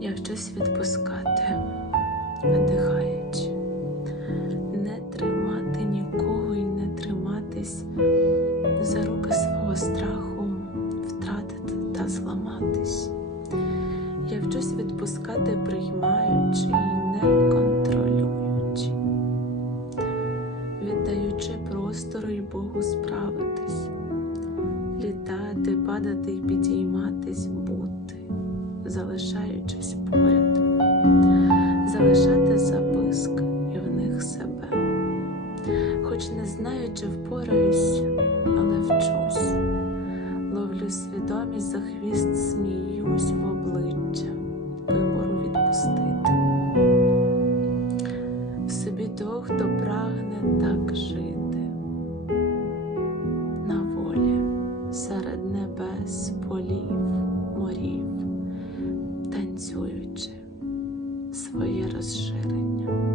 Я вчусь відпускати, видихаючи, не тримати нікого і не триматись за руки свого страху, втратити та зламатись. Я вчусь відпускати, приймаючи і не контролюючи, віддаючи простору і Богу справитись, літати, падати і підійматись, бути, залишаючись поряд, залишати записки і в них себе. Хоч не знаю, чи впораюсь, але вчусь. Ловлю свідомість за хвіст, сміюсь в обличчя, вибору відпустити. В собі того, хто прагне так жити, танцюючи своє розширення.